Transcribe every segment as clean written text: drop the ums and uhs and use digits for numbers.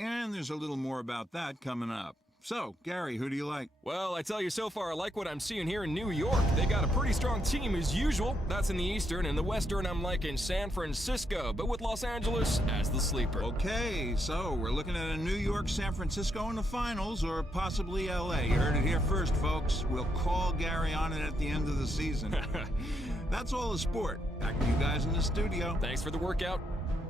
And there's a little more about that coming up. So, Gary, who do you like? Well, I tell you so far, I like what I'm seeing here in New York. They got a pretty strong team as usual. That's in the Eastern. And the Western, I'm liking San Francisco, but with Los Angeles as the sleeper. Okay, so we're looking at a New York, San Francisco in the finals, or possibly LA. You heard it here first, folks. We'll call Gary on it at the end of the season. That's all the sport. Back to you guys in the studio. Thanks for the workout.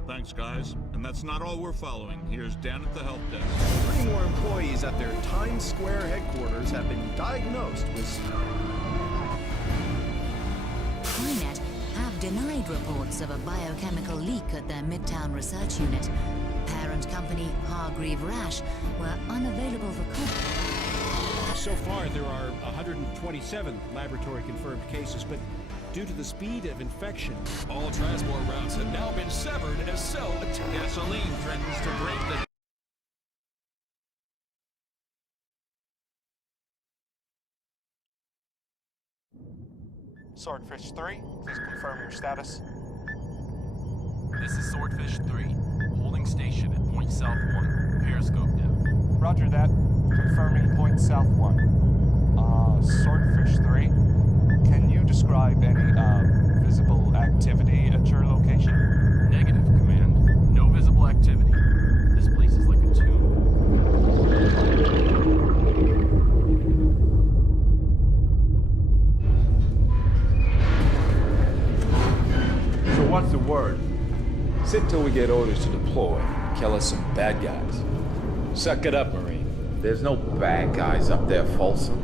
Thanks, guys. And that's not all we're following. Here's Dan at the help desk. 3 more employees at their Times Square headquarters have been diagnosed with... Inet have denied reports of a biochemical leak at their Midtown research unit. Parent company Hargreave Rash were unavailable for comment. So far, there are 127 laboratory-confirmed cases, but due to the speed of infection, all transport routes have now been severed as cell gasoline threatens to break the... Swordfish 3, please confirm your status. This is Swordfish 3, holding station at point south 1, periscope depth. Roger that, confirming point south 1. Swordfish 3, can you describe any, visible activity at your location? Negative, Command. No visible activity. This place is like a tomb. So what's the word? Sit till we get orders to deploy. Kill us some bad guys. Suck it up, Marine. There's no bad guys up there, Folsom.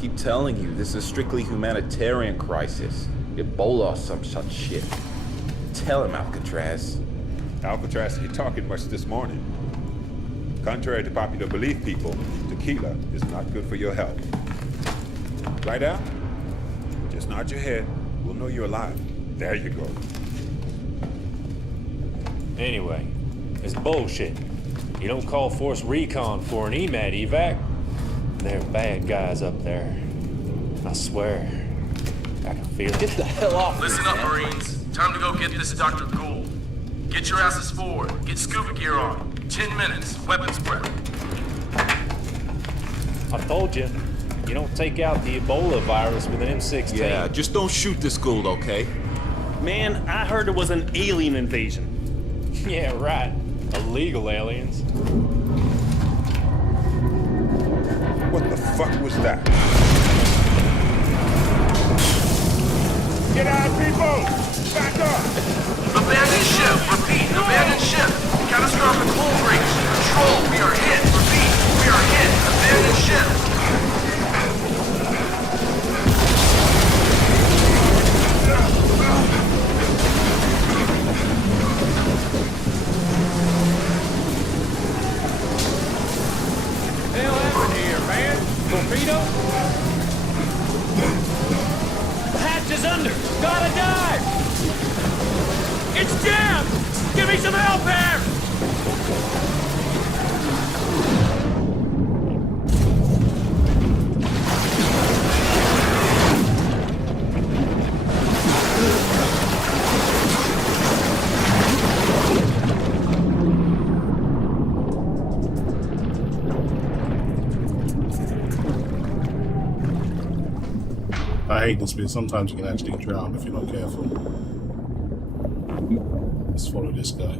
Keep telling you, this is a strictly humanitarian crisis. Ebola or some such shit. Tell him, Alcatraz. Alcatraz ain't talking much this morning. Contrary to popular belief, people, tequila is not good for your health. Right, Al? Just nod your head. We'll know you're alive. There you go. Anyway, it's bullshit. You don't call Force Recon for an EMAT evac. They're bad guys up there. I swear. I can feel it. Get the hell off me. Listen up, Marines. Time to go get this Dr. Gould. Get your asses forward. Get scuba gear on. 10 minutes. Weapons prep. I told you. You don't take out the Ebola virus with an M16. Yeah, just don't shoot this Gould, okay? Man, I heard it was an alien invasion. Yeah, right. Illegal aliens. What the fuck was that? Get out, people! Back up! Abandoned ship. Repeat. Abandoned ship. Catastrophic hull breach. Control. We are hit. Repeat. We are hit. Abandoned ship. hell happened here, man? Torpedo? The hatch is under! Gotta dive! It's jammed! Give me some help here! I hate this bit. Sometimes you can actually drown if you're not careful. Let's follow this guy.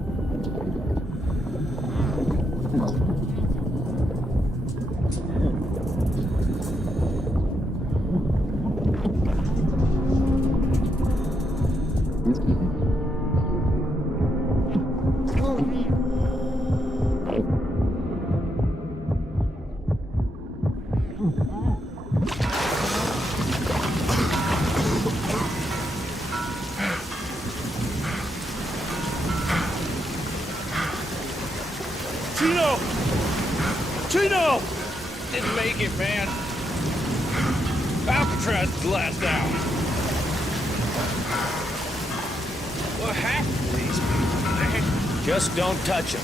Chino! Didn't make it, man. Alcatraz is last out. What happened to these people, man? Just don't touch them.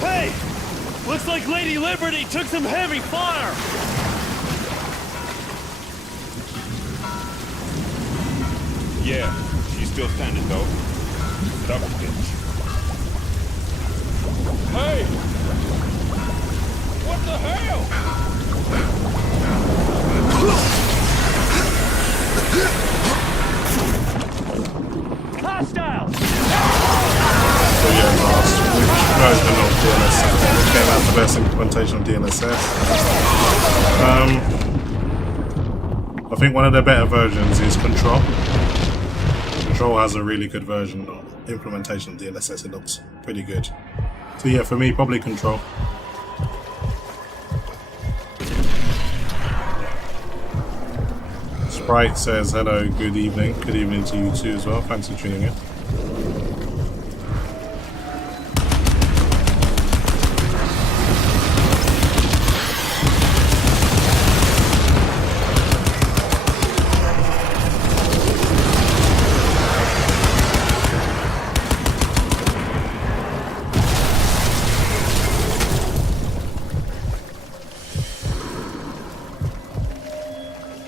Hey! Looks like Lady Liberty took some heavy fire! Yeah, she's still standing though. Stubborn bitch. Hey! What the hell? Hostile! So yeah, last version of DLSS came out the best implementation of DLSS. I think one of the better versions is Control. Control has a really good version of implementation of DLSS. It looks pretty good. So yeah, for me, probably Control. Sprite says hello, good evening. Good evening to you too as well. Thanks for tuning in.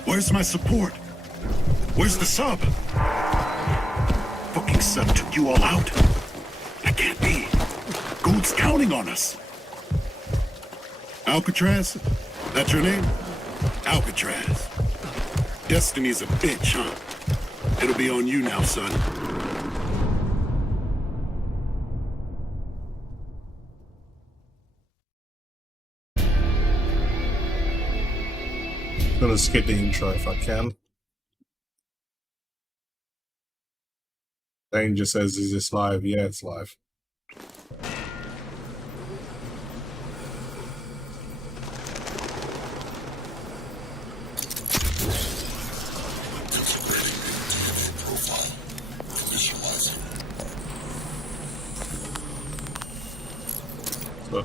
Where's my support? Where's the sub? Fucking sub took you all out. That can't be. Gold's counting on us. Alcatraz? That's your name? Alcatraz. Destiny's a bitch, huh? It'll be on you now, son. I'm gonna skip the intro if I can. Danger says, is this live? Yeah, it's live.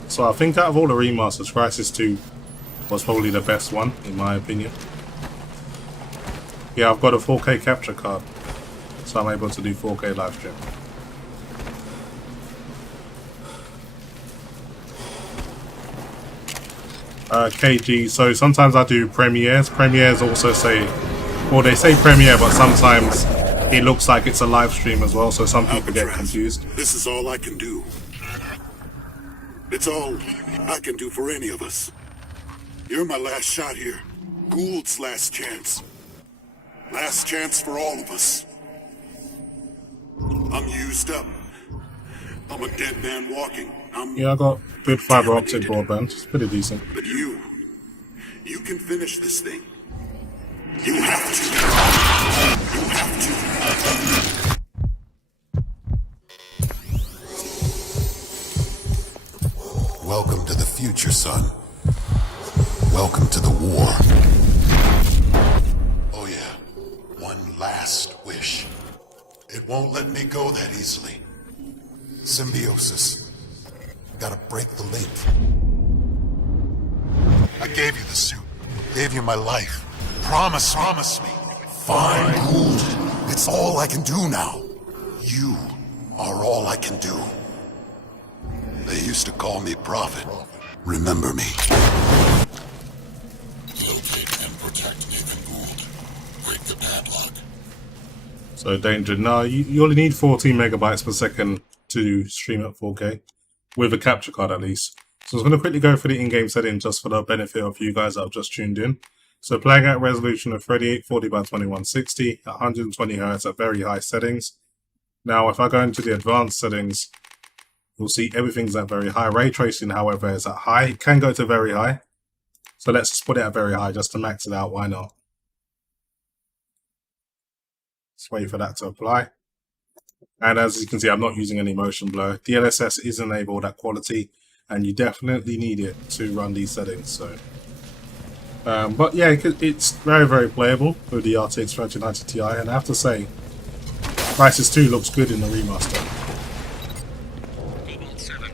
So I think out of all the remasters, Crysis 2 was probably the best one, in my opinion. Yeah, I've got a 4K capture card, so I'm able to do 4K live stream. KG, so sometimes I do premieres. Premieres also say, well, they say premiere, but sometimes it looks like it's a live stream as well, so some people get confused. This is all I can do. It's all I can do for any of us. You're my last shot here. Gould's last chance. Last chance for all of us. I'm used up. I'm a dead man walking. Yeah, I got good fiber optic broadband. It's pretty decent. But you can finish this thing. You have to. You have to. Welcome to the future, son. Welcome to the war. Oh yeah, one last wish. It won't let me go that easily. Symbiosis. Gotta break the link. I gave you the suit. Gave you my life. Promise me. Fine, Gould. It's all I can do now. You are all I can do. They used to call me Prophet. Remember me. Locate and protect Nathan Gould. Break the padlock. So Danger, no, you only need 14 megabytes per second to stream at 4K, with a capture card at least. So I was going to quickly go through the in-game settings just for the benefit of you guys that have just tuned in. So playing at resolution of 3840 by 2160 at 120 Hz at very high settings. Now if I go into the advanced settings, you'll see everything's at very high. Ray tracing, however, is at high. It can go to very high. So let's just put it at very high just to max it out. Why not? Just wait for that to apply. And as you can see, I'm not using any motion blur. DLSS is enabled at quality, and you definitely need it to run these settings. So, but yeah, it's very, very playable with the RTX 3090 Ti. And I have to say, Crysis 2 looks good in the remaster. Global 7.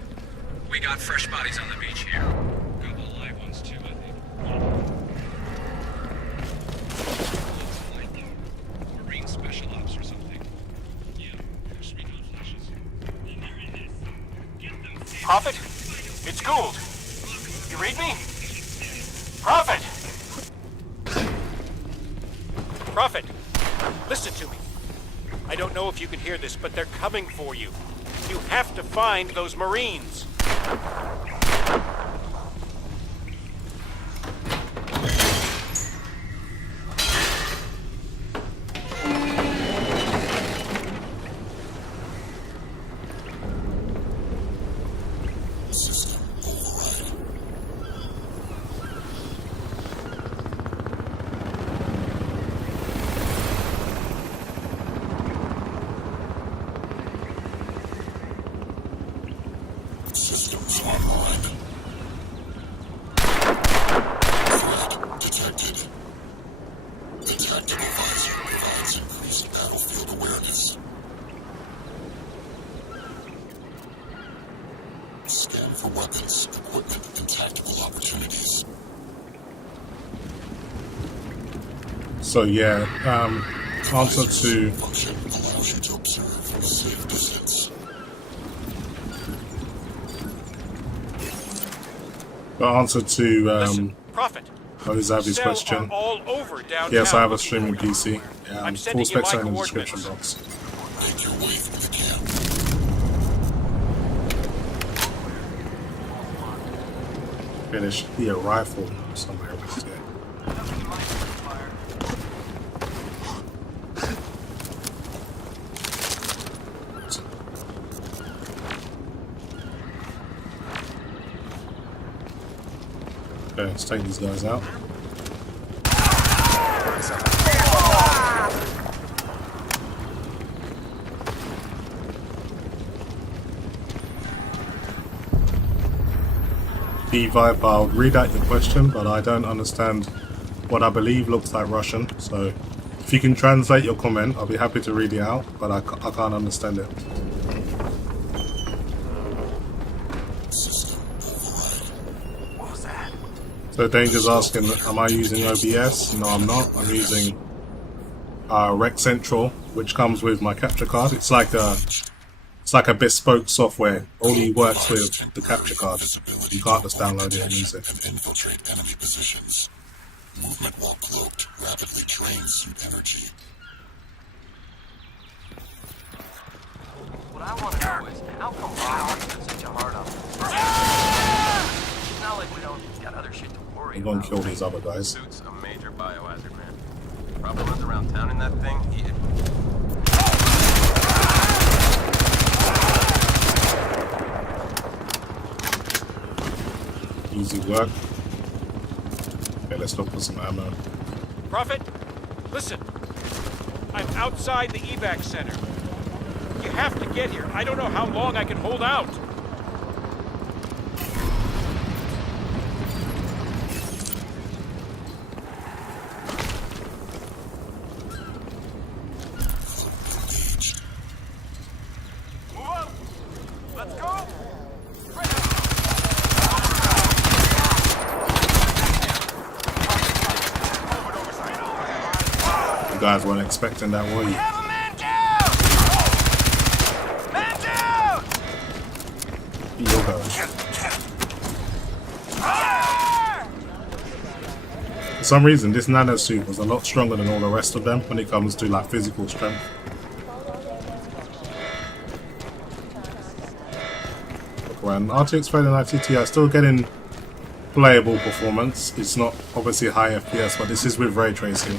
We got fresh bodies on the beach here. Global live ones too, I think. Looks like Marine Special Ops or something. Yeah, there's recon flashes. Prophet? It's Gould. You read me? Prophet! Prophet, listen to me. I don't know if you can hear this, but they're coming for you. You have to find those Marines. Systems online. Threat detected. The tactical visor provides increased battlefield awareness. Scan for weapons, equipment, and tactical opportunities. So yeah, answer to Function allows you to observe from a safe distance. the answer to Prophet. Ozavi's Cell question. are all over downtown. Yes, I have a streaming PC. I'm Full sending you specs my are in the coordinates. description box. Make your way through the camp. There should be a rifle somewhere over here. Okay, let's take these guys out. Vibe, I'll read out your question, but I don't understand what I believe looks like Russian. So if you can translate your comment, I'll be happy to read it out, but I can't understand it. So Danger's asking, am I using OBS? No, I'm not. I'm using Rec Central, which comes with my capture card. It's like a bespoke software. Only works with the capture card. You can't just download it and use it. And infiltrate enemy positions. Movement while cloaked rapidly drains suit energy. What I want to know is, how come Biohazard is such a hard up? It's not like we don't got other shit to worry I'm gonna kill these other guys. Suit's a major biohazard, man. Probably runs around town in that thing. Easy work. Okay, let's look for some ammo. Prophet, listen. I'm outside the evac center. You have to get here. I don't know how long I can hold out. You guys weren't expecting that, were you? You'll go. For some reason, this nano suit was a lot stronger than all the rest of them when it comes to like physical strength. Look around. RTX 3090 Ti still getting playable performance. It's not obviously high FPS, but this is with ray tracing.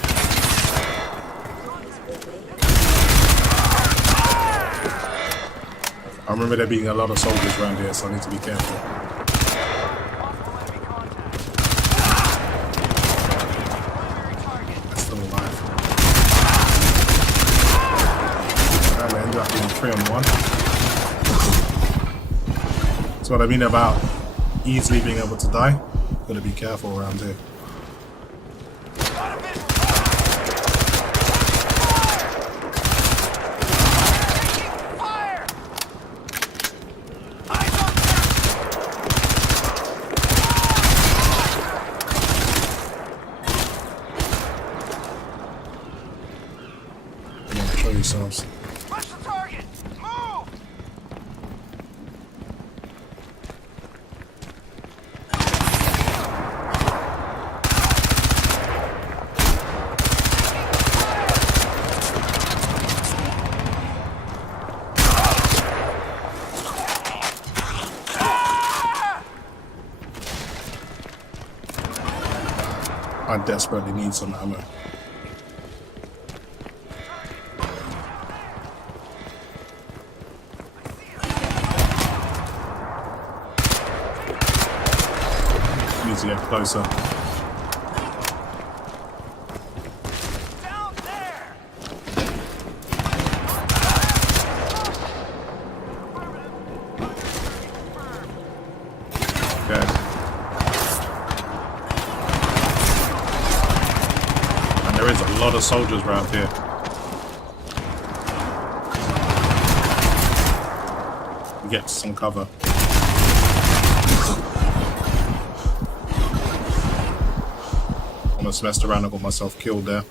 I remember there being a lot of soldiers around here, so I need to be careful. That's still alive. And I ended up being 3-on-1. That's what I mean about easily being able to die. Gotta be careful around here. Yourselves. Watch the target! Move! I desperately need some ammo. Need to get closer. A lot of soldiers around here. Get some cover. Almost messed around and got myself killed there.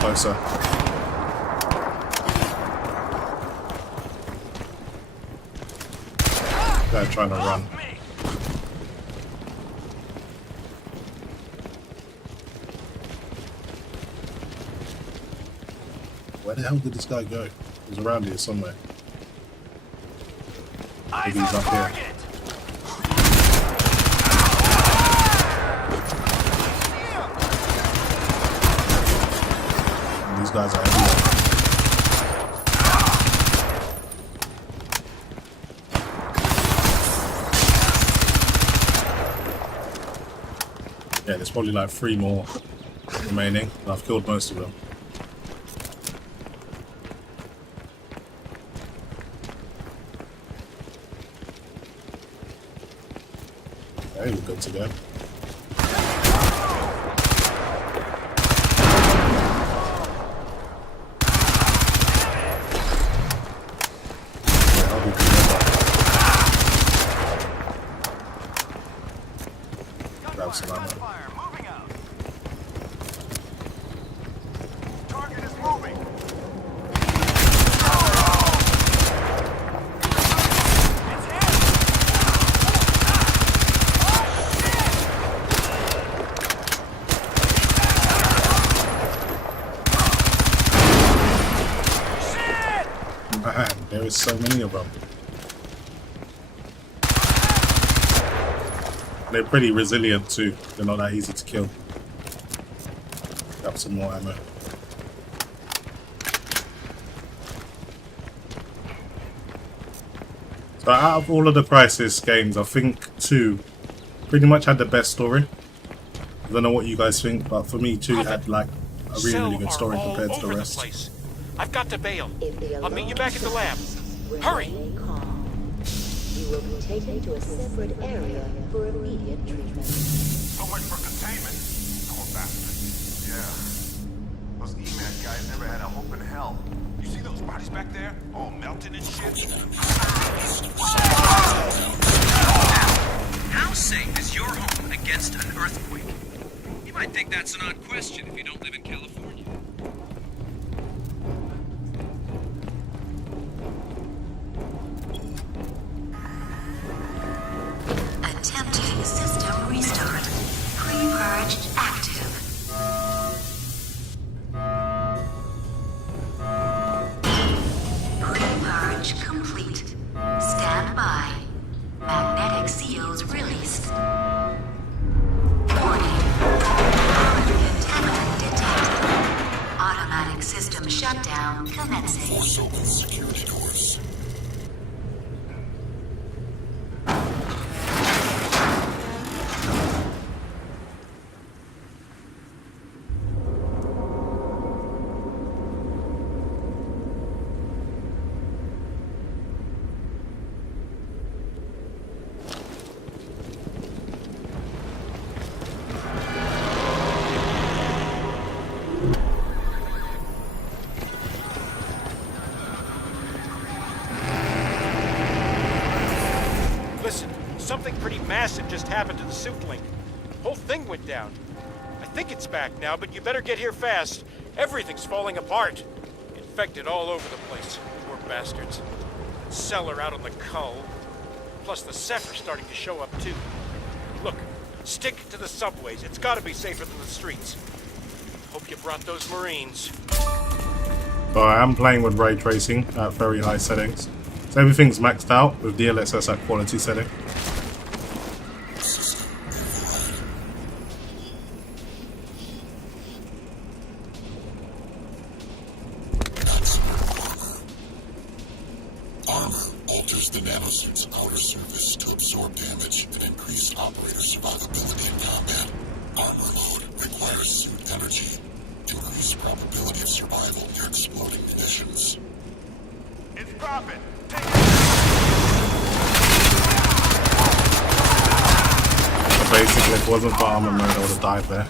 Closer. They're trying to run. Where the hell did this guy go? He was around here somewhere. Maybe he's up here. These guys are everywhere. Yeah, there's probably like 3 more remaining, and I've killed most of them. Okay, we're good to go. Grab some ammo. Man, there is so many of them. They're pretty resilient too. They're not that easy to kill. Grab some more ammo. So out of all of the Crysis games, I think 2 pretty much had the best story. I don't know what you guys think, but for me 2 had like a really good story compared to the rest. I've got to bail. I'll meet you back at the lab. Hurry! You will be taken to a separate area for immediate treatment. So much for containment. Poor bastard. Yeah. Those EMAT guys never had a hope in hell. You see those bodies back there? All melting and shit? How safe is your home against an earthquake? You might think that's an odd question if you don't live in California. Attempting system restart. Pre-purge active. Pre-purge complete. Stand by. Magnetic seals released. Warning. Contaminant detected. Automatic system shutdown commencing. Force open security doors. Something pretty massive just happened to the suit link. Whole thing went down. I think it's back now, but you better get here fast. Everything's falling apart. Infected all over the place. Poor bastards. Cellar out on the cull. Plus the Zephyr's starting to show up too. Look, Stick to the subways. It's gotta be safer than the streets. Hope you brought those Marines. But I am playing with ray tracing at very high settings. So everything's maxed out with DLSS at quality setting. Armor alters the nanosuit's outer surface to absorb damage and increase operator survivability in combat. Armor load requires suit energy to increase probability of survival near exploding munitions. It's dropping. So basically, if it wasn't for armor mode, I would have died there.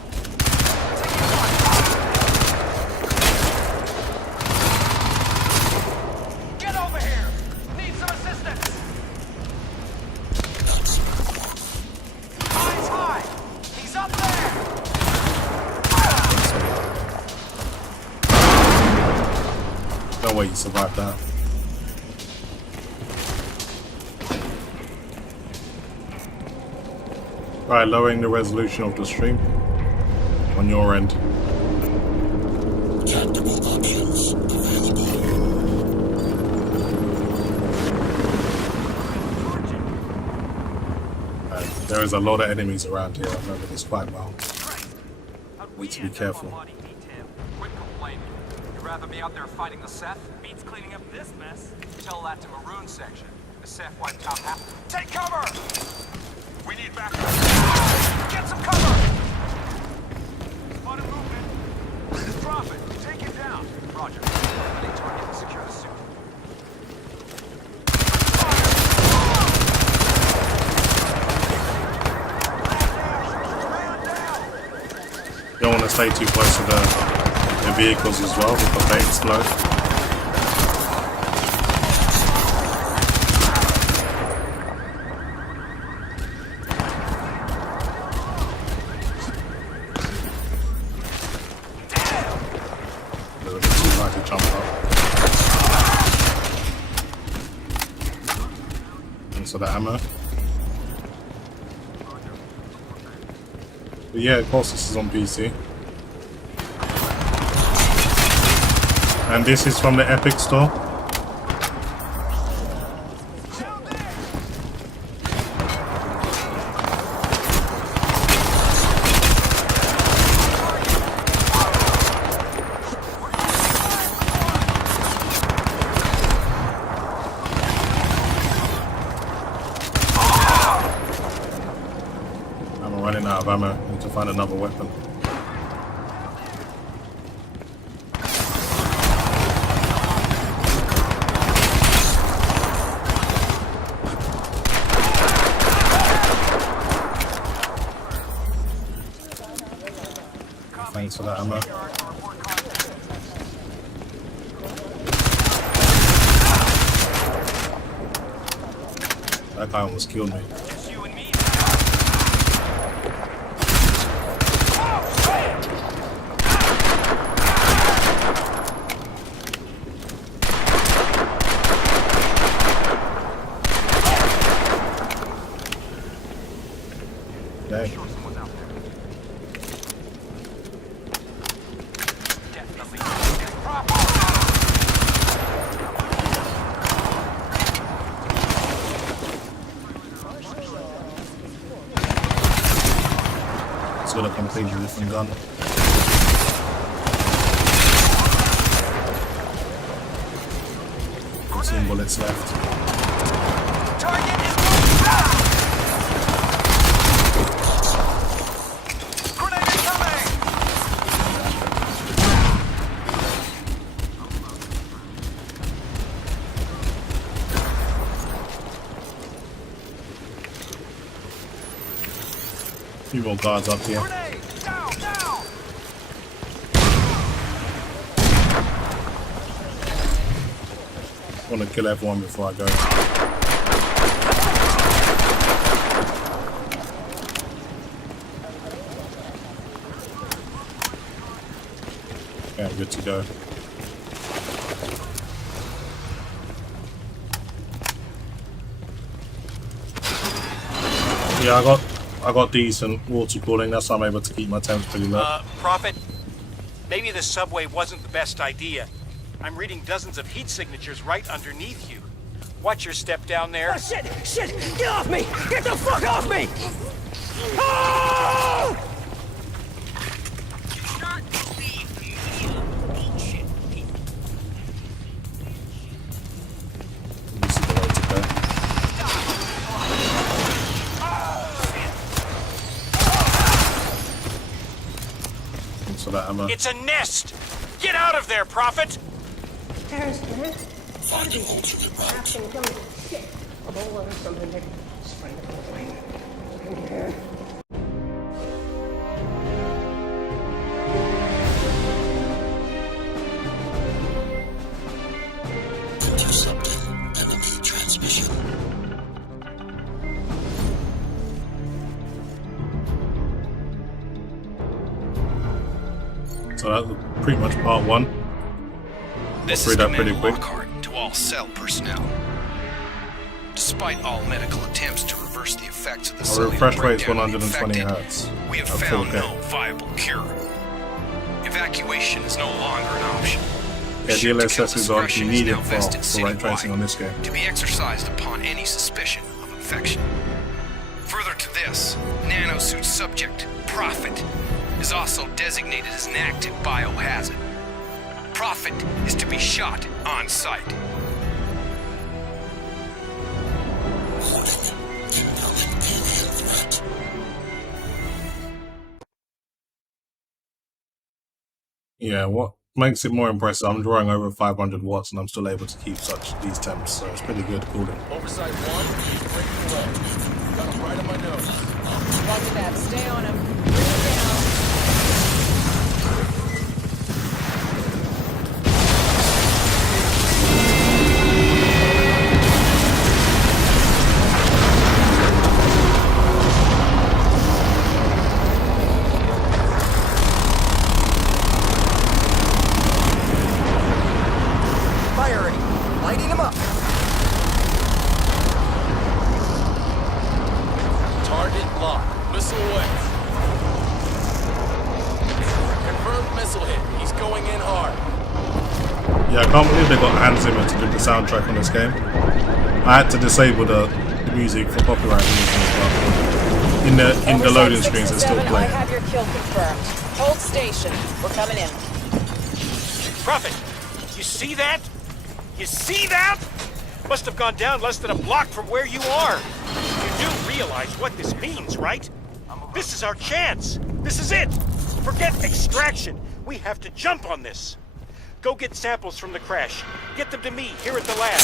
Get over here! Need some assistance! Eyes high! He's up there! No way you survived that. Right, lowering the resolution of the stream on your end. Tactical options available. There is a lot of enemies around here. I remember this quite well. Need to be careful. Quit complaining. You'd rather be out there fighting the Seth? Beats cleaning up this mess. Tell that to Maroon section. The Seth wiped out half. Take cover! We need backup. Get some cover! Spotted movement. Drop it. Take it down. Roger. Eliminate target and secure the suit. You don't want to stay too close to the vehicles as well with the paint explode. A little bit too hard to jump up. Thanks for the ammo. But yeah, of course this is on PC. And this is from the Epic Store. I'm running out of ammo. I need to find another weapon. Thanks for that ammo. That guy almost killed me. Dang. It's got a completely different gun. 15 bullets left. Target is grenade incoming! Few more guards up here. Grenade! Down! Down! I want to kill everyone before I go. Okay, good to go. Yeah, I got I got decent water cooling, that's why I'm able to keep my temps pretty low. Prophet, maybe the subway wasn't the best idea. I'm reading dozens of heat signatures right underneath you. Watch your step down there. Oh, shit! Shit! Get off me! Get the fuck off me! Oh! It's a nest! Get out of there, Prophet! Finding alternate route. Shit! I'm all over something that sprayed the whole thing. Intercepting enemy transmission. So that was pretty much part one. This is Commander Lockhart to all cell personnel. Despite all medical attempts to reverse the effects of the cellular refresh rate is breakdown of the 120 infected, Hz. we have found no viable cure. Evacuation is no longer an option. Yeah, DLSS is on Discretion needed now for vested ray tracing citywide, on this game. to be exercised upon any suspicion of infection. Further to this, nanosuit subject, Prophet, is also designated as an active biohazard. Prophet is to be shot on sight. Yeah, what makes it more impressive, I'm drawing over 500 watts and I'm still able to keep these temps, so it's pretty good cooling. Oversight 1, breaking away. Got him right on my nose. Roger that. Stay on him. Bring him down. Firing. Lighting him up. Target locked. Missile away. Confirmed missile hit. He's going in hard. Yeah, I can't believe they got Hans Zimmer to do the soundtrack on this game. I had to disable the music for copyright reasons, but in the loading screens it's still I playing. have your kill confirmed. Hold station. We're coming in. Prophet, you see that? You see that? Must have gone down less than a block from where you are. You do realize what this means, right? This is our chance. This is it. Forget extraction. We have to jump on this. Go get samples from the crash. Get them to me here at the lab.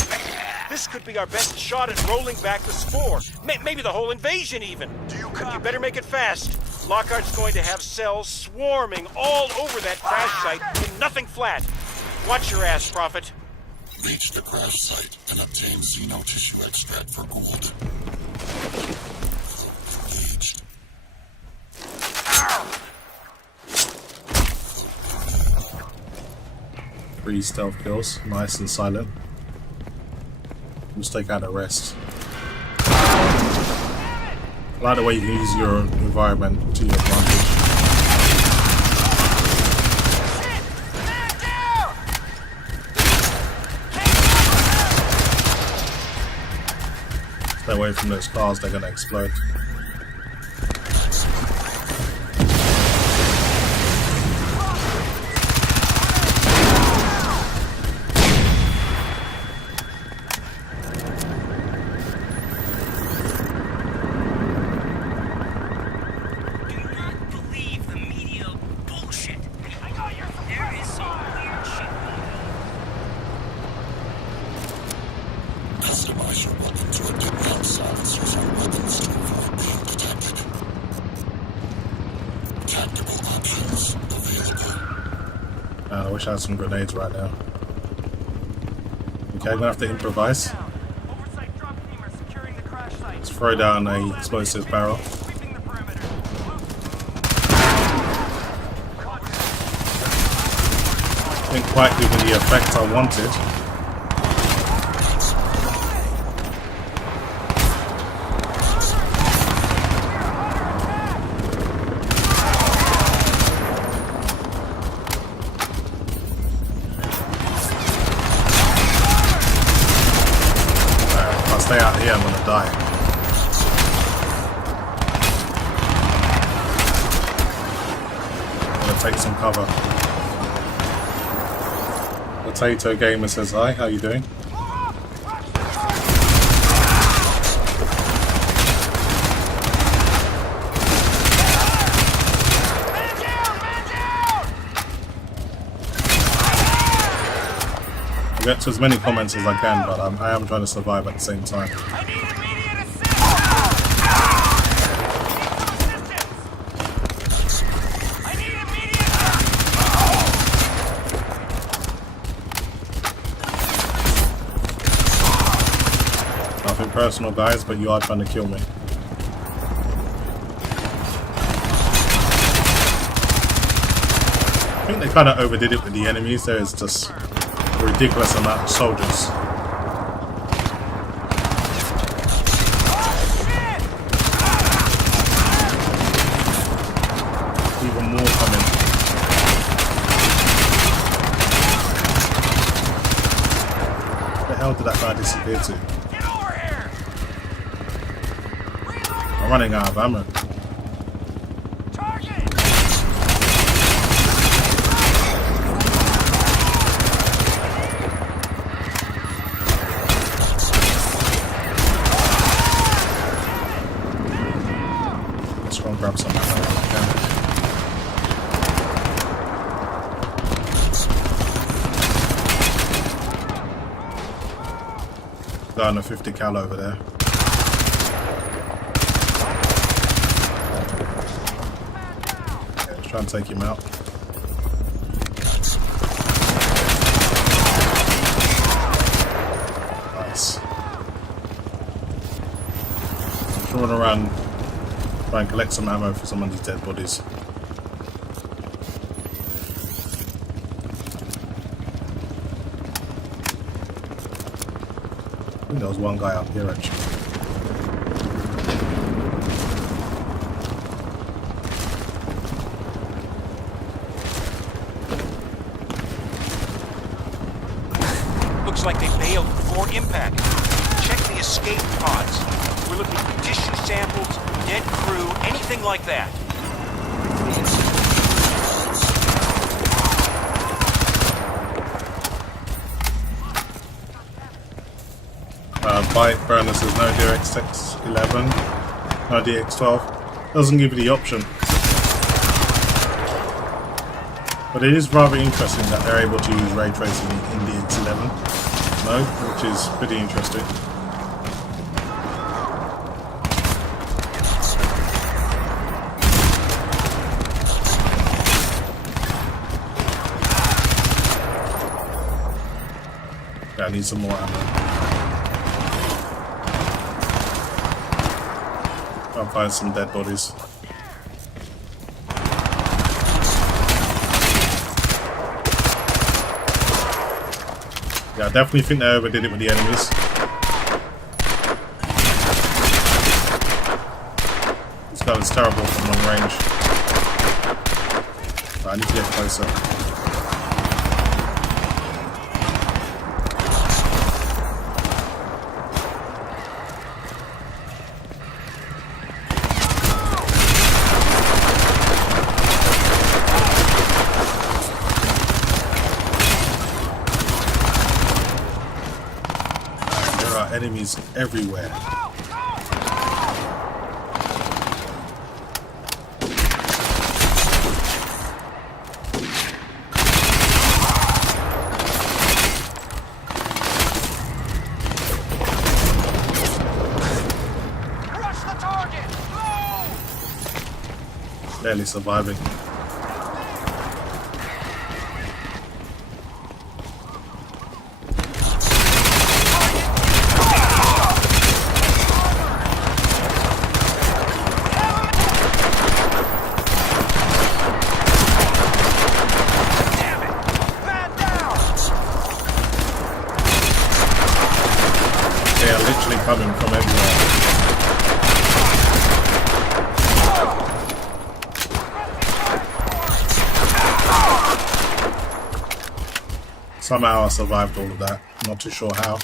This could be our best shot at rolling back the spore. Maybe the whole invasion even. But you better make it fast. Lockhart's going to have cells swarming all over that crash site in nothing flat. Watch your ass, Prophet. Reach the crash site and obtain xeno tissue extract for Gould. Engaged. Three stealth kills, nice and silent. Just take out the rest. I like the way you can use your environment to your advantage. Stay away from those cars, they're gonna explode. Customize your weapon to adapt themselves using weapons to avoid being detected. Tactical options available. I wish I had some grenades right now. Okay, I'm gonna have to improvise. Let's throw down a explosive barrel. Didn't quite give me the effect I wanted. die. I'm gonna take some cover. Potato Gamer says hi, how you doing? I'll get to as many comments as I can, but I am trying to survive at the same time. Nothing personal, guys, but you are trying to kill me. I think they kind of overdid it with the enemies. There is just a ridiculous amount of soldiers. Even more coming. Where the hell did that guy disappear to? I'm running out of ammo. Let's go and grab some ammo if I can. Got a 50 cal over there. Try and take him out. Nice. I'm run around, try and collect some ammo for some of these dead bodies. I think there was one guy up here actually. Like they bailed before impact. Check the escape pods. We're looking for tissue samples, dead crew, anything like that. Byte burner says no DirectX 11, no DX12. Doesn't give you the option. But it is rather interesting that they're able to use ray tracing in DX11. No, which is pretty interesting. Yeah, I need some more ammo. I'll find some dead bodies. Yeah, I definitely think they overdid it with the enemies. This gun is terrible from long range. But I need to get closer. Enemies everywhere. Rush the target! Barely surviving. Coming from everywhere. Somehow I survived all of that. Not too sure how.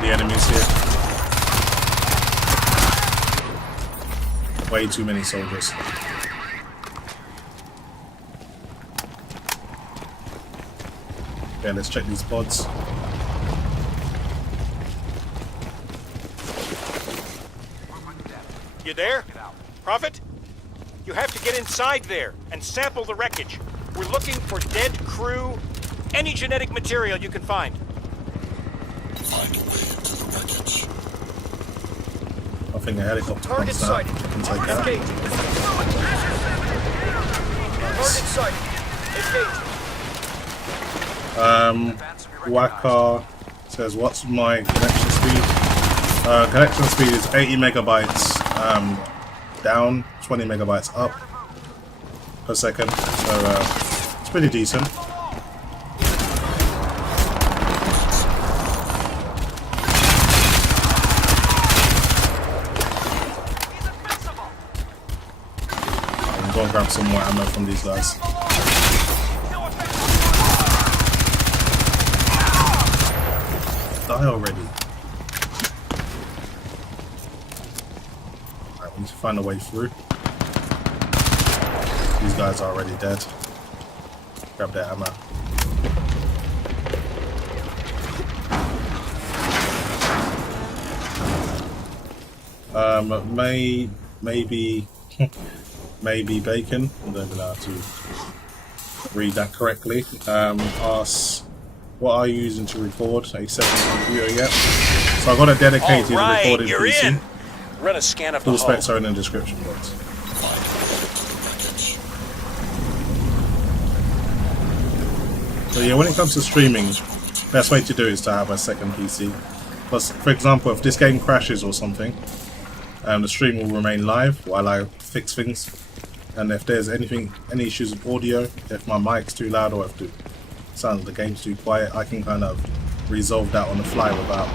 the enemies here. Way too many soldiers. Okay, let's check these pods. You there? Prophet? You have to get inside there and sample the wreckage. We're looking for dead crew, any genetic material you can find. Find a way into the wreckage. I think a helicopter Target comes down. sighted. I can take that. Engage. Target sighted. Engage. Waka says, what's my connection speed? Connection speed is 80 megabytes down, 20 megabytes up per second, so it's pretty decent. I'm going to grab some more ammo from these guys. Die already. Alright, we need to find a way through. These guys are already dead. Grab that ammo. Maybe bacon. I don't know how to read that correctly. Asks, what are you using to record? A 7 computer yet? So I got a dedicated recording PC. In. Run a scan of Full the specs are in the description box. So yeah, when it comes to streaming, best way to do it is to have a second PC. Because, for example, if this game crashes or something, the stream will remain live while I fix things. And if there's any issues with audio, if my mic's too loud or if the sound of the game's too quiet, I can kind of resolve that on the fly without,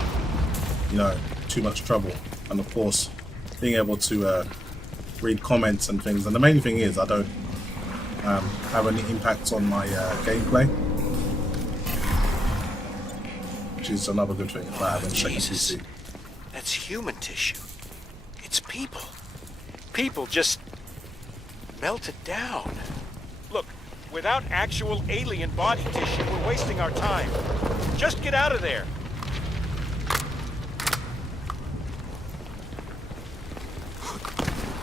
you know, too much trouble. And of course, being able to read comments and things. And the main thing is I don't have any impacts on my gameplay, which is another good thing about having a second PC. That's human tissue. It's people. People just melted down. Look, without actual alien body tissue, we're wasting our time. Just get out of there.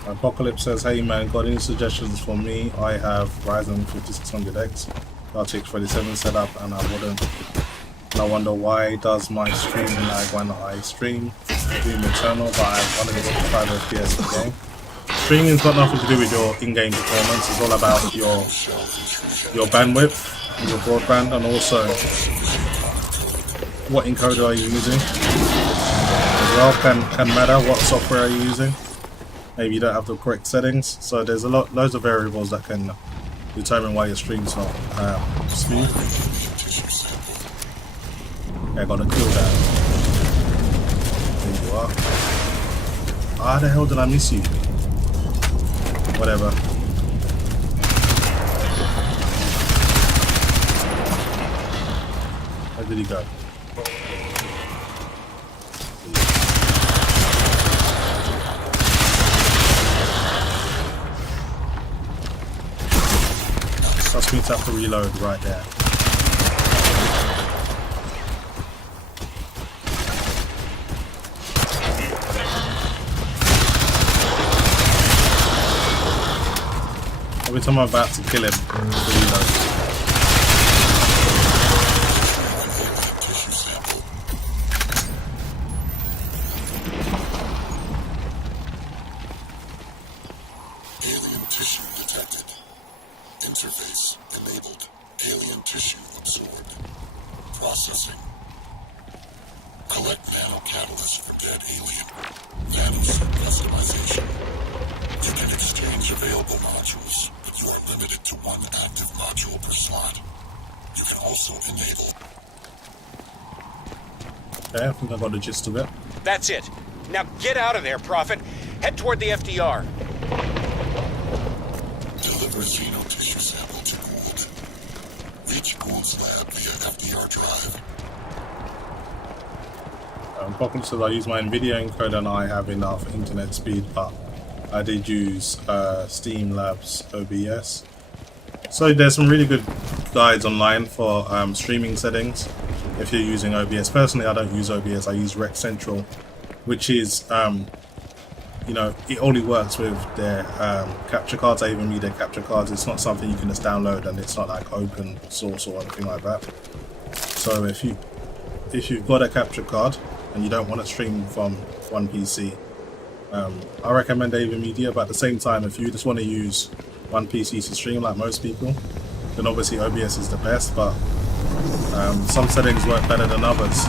Apocalypse says, hey man, got any suggestions for me? I have Ryzen 5600X, RTX 37 set up, and I wonder why does my stream lag when I stream Doom Eternal, but I have 165 FPS in the game. Streaming's got nothing to do with your in-game performance. It's all about your bandwidth, your broadband, and also what encoder are you using. As well, can matter what software are you using. Maybe you don't have the correct settings, so there's loads of variables that can determine why your stream's not smooth. Okay, I gotta kill that. There you are. How the hell did I miss you? Whatever. Where did he go? That's me to have to reload right there. Every time I'm about to kill him, I have to reload. Alien tissue detected. Interface enabled. Alien tissue absorbed. Processing. Collect nano-catalyst for dead alien. Nanosuit customization. You can exchange available modules, but you are limited to one active module per slot. You can also enable... Okay, I think I got the gist of it. That's it. Now get out of there, Prophet. Head toward the FDR. Deliver xenotissue sample to Gould. Reach Gould's lab via FDR drive. Apocalypse says I use my NVIDIA encoder and I have enough internet speed, but I did use Steam Labs OBS. So there's some really good guides online for streaming settings if you're using OBS. Personally, I don't use OBS, I use Rec Central, which is, you know, it only works with their capture cards. I even need their capture cards. It's not something you can just download, and it's not like open source or anything like that. So if you've got a capture card and you don't want to stream from one PC, I recommend AVerMedia, but at the same time, if you just want to use one PC to stream like most people, then obviously OBS is the best, but some settings work better than others.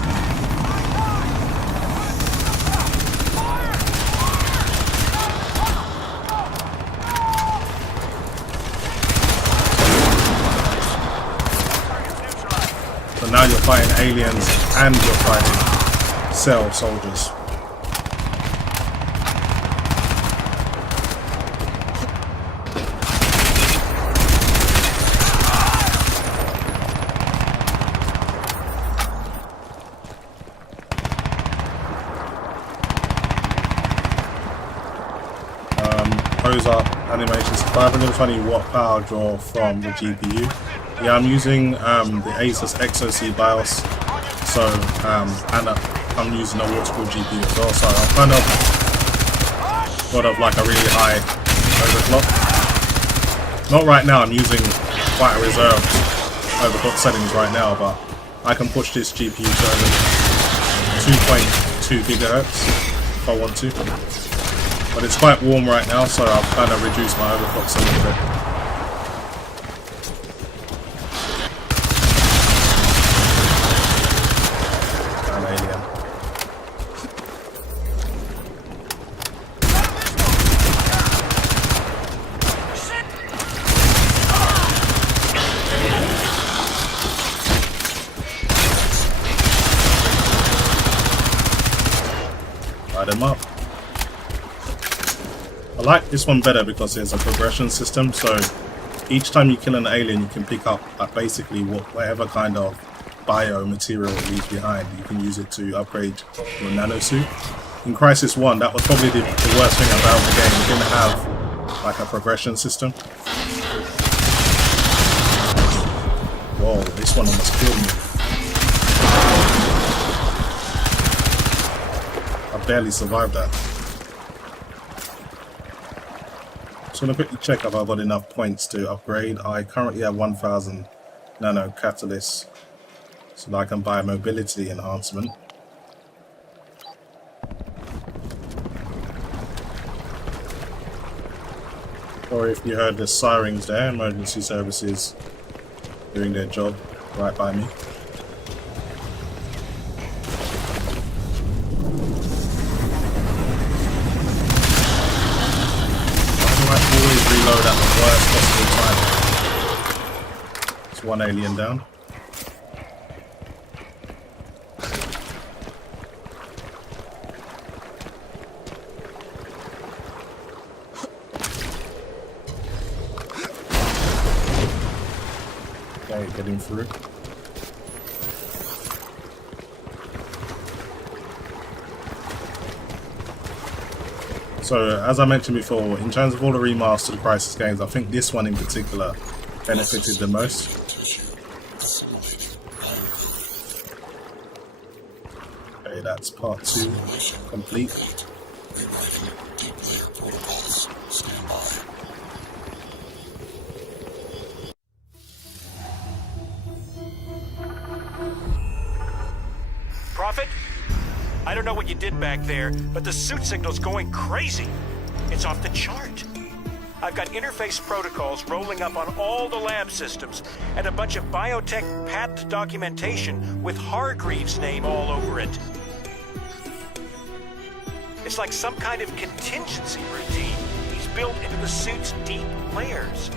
So now you're fighting aliens and you're fighting cell soldiers. Those are animations. 520 watt power draw from the GPU. Yeah, I'm using the Asus XOC BIOS, so and I'm using a water-cooled GPU as well. So I'm kind of like a really high overclock. Not right now. I'm using quite a reserved overclock settings right now, but I can push this GPU to over 2.2 gigahertz if I want to. But it's quite warm right now, so I've kind of reduced my overclocks a little bit. Damn alien. Light him up. I like this one better because there's a progression system, so each time you kill an alien you can pick up basically whatever kind of bio material it leaves behind. You can use it to upgrade your nanosuit. In Crysis 1, that was probably the worst thing about the game. It didn't have like a progression system. Whoa, this one almost killed me. I barely survived that. I'm going to quickly check if I've got enough points to upgrade. I currently have 1000 nano catalysts, so that I can buy a mobility enhancement. Or if you heard the sirens there, emergency services doing their job right by me. Reload at the worst possible time. It's one alien down. Okay, getting through. So, as I mentioned before, in terms of all the remastered Crysis games, I think this one in particular benefited the most. Okay, that's part 2 complete. Prophet? I don't know what you did back there, but the suit signal's going crazy. It's off the chart. I've got interface protocols rolling up on all the lab systems and a bunch of biotech patent documentation with Hargreaves' name all over it. It's like some kind of contingency routine he's built into the suit's deep layers.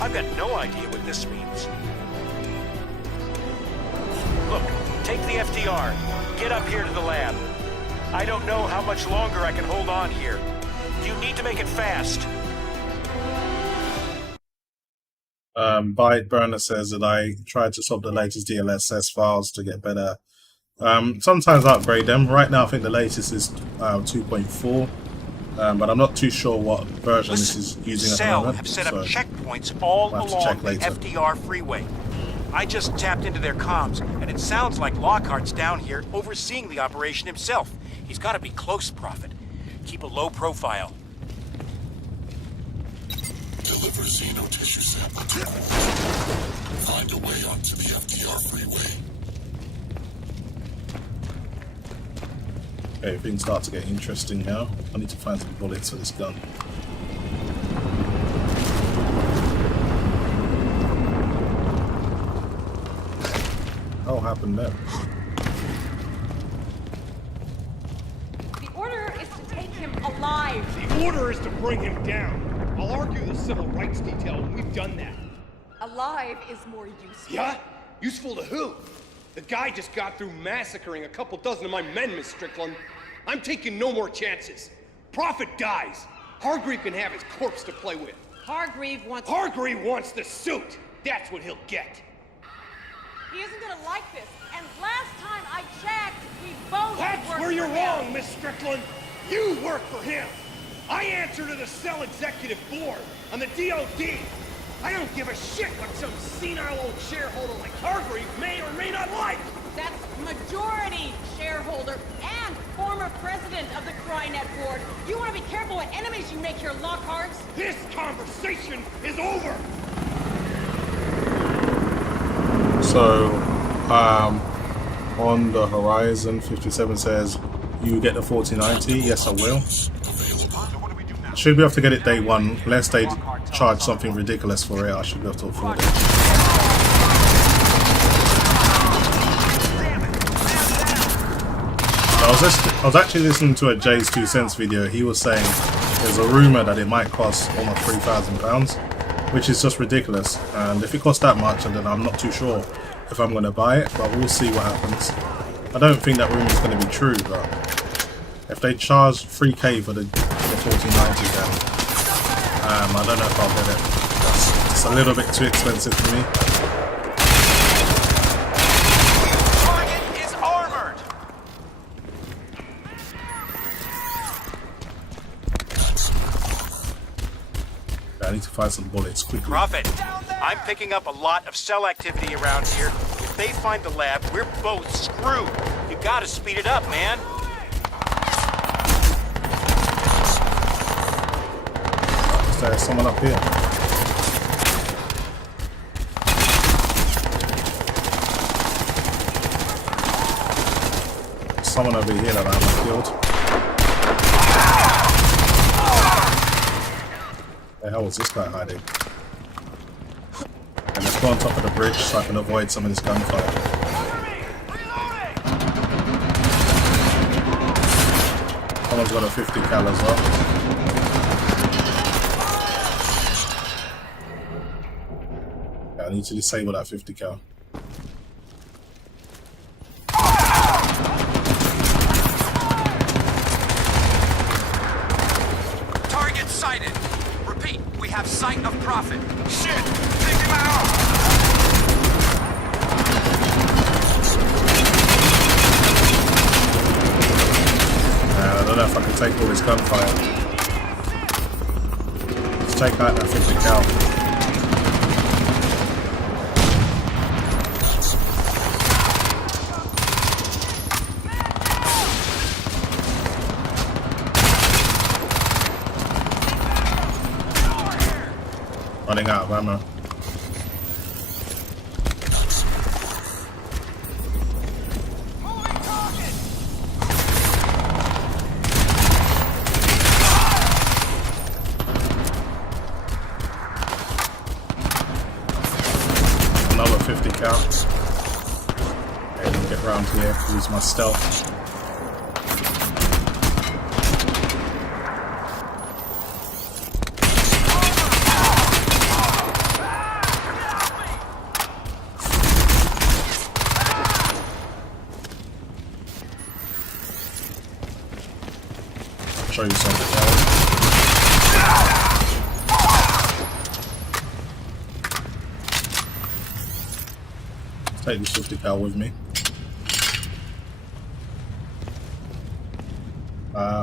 I've got no idea what this means. Look, take the FDR. Get up here to the lab. I don't know how much longer I can hold on here. You need to make it fast. Byte Burner says that I tried to swap the latest DLSS files to get better Sometimes I upgrade them. Right now I think the latest is 2.4, but I'm not too sure what version this is using at the Cell moment. have set up So checkpoints all I'll have to along check the later. FDR freeway. I just tapped into their comms, and it sounds like Lockhart's down here overseeing the operation himself. He's got to be close, Prophet. Keep a low profile. Deliver xeno tissue sample to find a way onto the FDR freeway. Okay, things start to get interesting now. I need to find some bullets for this gun. What happened there? The order is to take him alive. The order is to bring him down. I'll argue the civil rights detail, and we've done that. Alive is more useful. Yeah? Useful to who? The guy just got through massacring a couple dozen of my men, Miss Strickland. I'm taking no more chances. Prophet dies. Hargreave can have his corpse to play with. Hargreave wants... Hargreave wants the suit. That's what he'll get. He isn't gonna like this. And last time I checked, we both That's worked where you're for him. wrong, Miss Strickland. You work for him. I answer to the Cell Executive Board on the DOD. I don't give a shit what some senile old shareholder like Hargreave may or may not like. That's majority shareholder and former president of the Crynet board. You want to be careful what enemies you make here, Lockharts. This conversation is over. So, on the horizon, 57 says, you get the 4090. Yes, I will. Should be able to get it day one, unless they charge something ridiculous for it. I should be able to afford it. I was actually listening to a Jay's 2 cents video. He was saying there's a rumor that it might cost almost £3,000, which is just ridiculous. And if it costs that much, then I'm not too sure if I'm going to buy it, but we'll see what happens. I don't think that rumor is going to be true, but if they charge 3K for the 4090, then I don't know if I'll get it. It's a little bit too expensive for me. Target is armored. I need to find some bullets quickly. Prophet, I'm picking up a lot of cell activity around here. If they find the lab, we're both screwed. You gotta speed it up, man. There's someone up here. Someone over here that I haven't killed. The hell was this guy hiding? And let's go on top of the bridge so I can avoid some of this gunfire. Someone's got a 50 cal as well. I need to disable that 50 cal. Target sighted. Repeat, we have sight of Prophet. Shit! Take him out! I don't know if I can take all this gunfire. Let's take out that 50 cal. Running out of ammo. Another 50 cal. Okay, get around here, use my stealth. Show you something else. Take this 50 cal with me.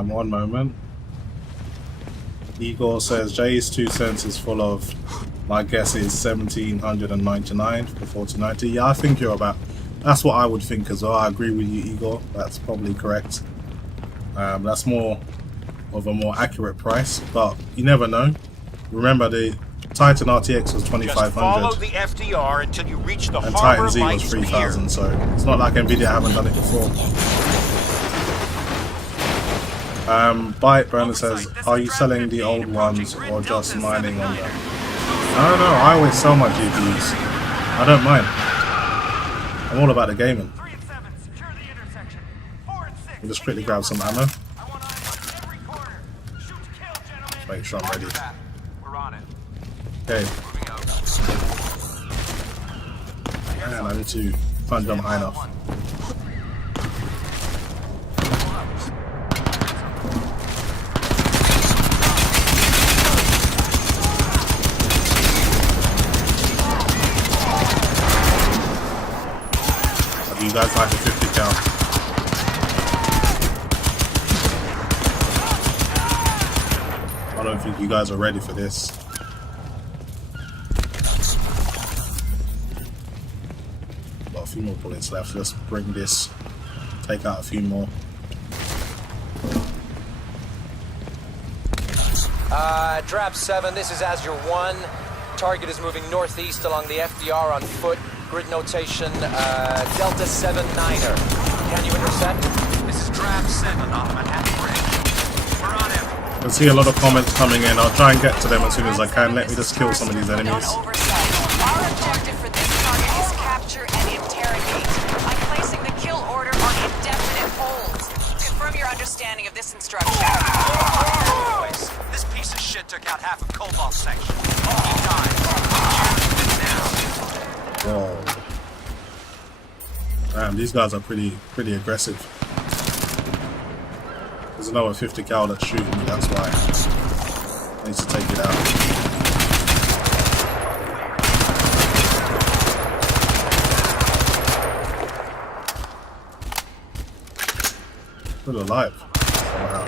One moment. Igor says Jay's 2 cents is full of, my guess is 1799 for 1490. Yeah, I think you're about, that's what I would think as well. I agree with you, Igor. That's probably correct. That's more of a more accurate price, but you never know. Remember, the Titan RTX was 2500. Follow the FDR until you reach the and harbor Titan Z was lights 3000, so it's not like NVIDIA haven't done it before. Byte Burner says, are you selling the old ones or just mining on them? I don't know, I always sell my GPUs. I don't mind. I'm all about the gaming. We'll just quickly grab some ammo. Just make sure I'm ready. Okay. And I need to find them high enough. You guys like a 50 cal? I don't think you guys are ready for this. Got a few more bullets left. Let's bring this, take out a few more. Drap 7, this is Azure 1. Target is moving northeast along the FDR on foot. Grid notation, Delta 7-9er. Can you intercept? This is Drap 7 on Manhattan Bridge. We're on him. I can see a lot of comments coming in. I'll try and get to them as soon as I can. Let me just kill some of these enemies. Our objective for this target is capture and interrogate. I'm placing the kill order on indefinite hold. Confirm your understanding of this instruction. Boys, this piece of shit took out half of Cobalt section. He died. Whoa. Damn, these guys are pretty aggressive. There's another 50 cal that's shooting me, that's why I need to take it out. Still alive somehow.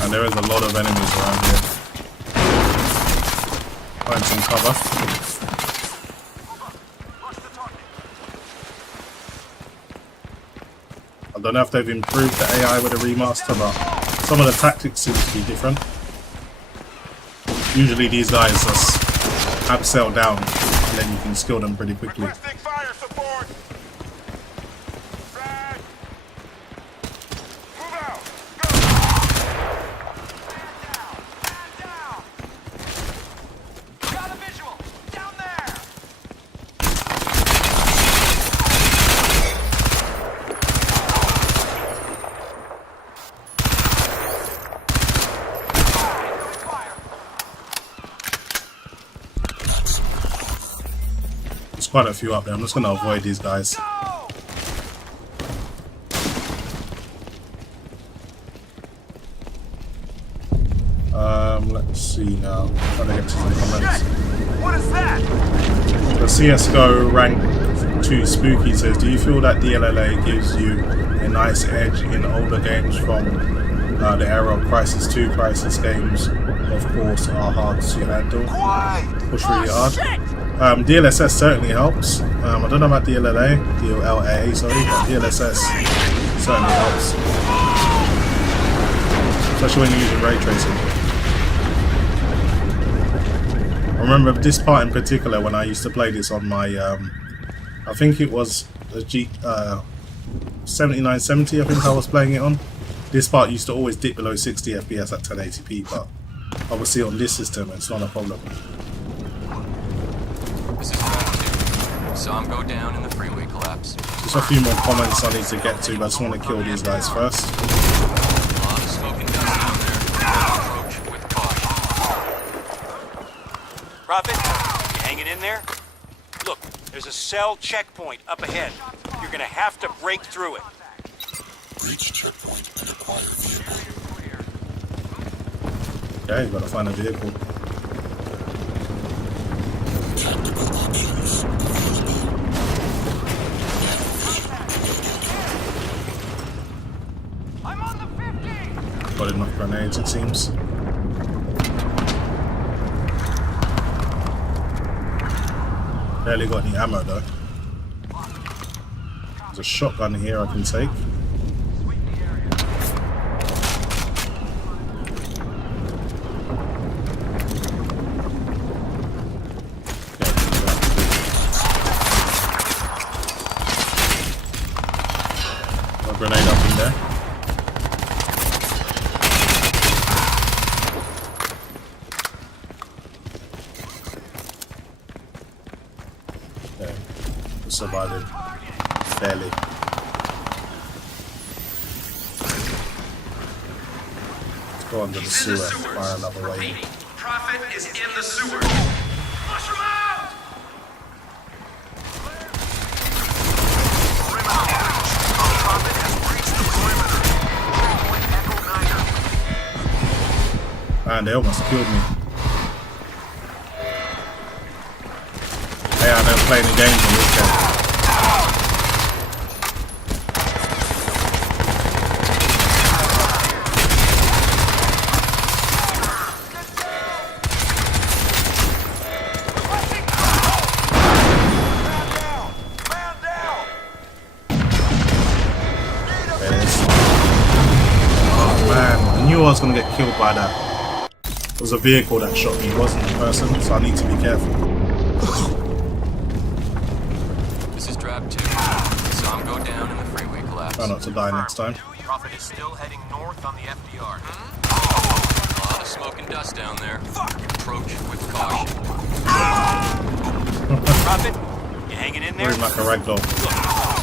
And there is a lot of enemies around here. Find some cover. I don't know if they've improved the AI with the remaster, but some of the tactics seem to be different. Usually these guys just abseil down and then you can skill them pretty quickly. Quite a few up there. I'm just going to avoid these guys. Let's see now. I'm trying to get to some comments. What is that? The CSGO rank 2 Spooky says, do you feel that DLLA gives you a nice edge in older games from the era of Crysis 2? Crysis games, of course, are hard to handle. Push really hard. DLSS certainly helps. I don't know about DLLA, sorry, but DLSS certainly helps. Especially when you're using ray tracing. I remember this part in particular when I used to play this on my, I think it was a 7970, I think I was playing it on. This part used to always dip below 60 FPS at 1080p, but obviously on this system it's not a problem. This is Revo 2. Saw him go down in the freeway collapse. Just a few more comments I need to get to, but I just want to kill these guys first. A lot of smoke and dust down there. Approach with caution. Prophet, you hanging in there? Look, there's a cell checkpoint up ahead. You're gonna have to break through it. Breach checkpoint and acquire vehicle. Okay, gotta find a vehicle. Got enough grenades, it seems. Barely got any ammo though. There's a shotgun here I can take. Got a grenade up in there. Surviving fairly. Let's go under the sewer, fire another way. Prophet is in the sewer. Mushroom out! Prophet has breached the perimeter. Man, they almost killed me. Hey, I never played any games on this game. Oh man, I knew I was gonna get killed by that. It was a vehicle that shot me, it wasn't a person, so I need to be careful. Try not to die next time. Prophet is still heading north on the FDR. A lot of smoke and dust down there. Approach with caution. Prophet, you hanging in there? Where's like a ragdoll?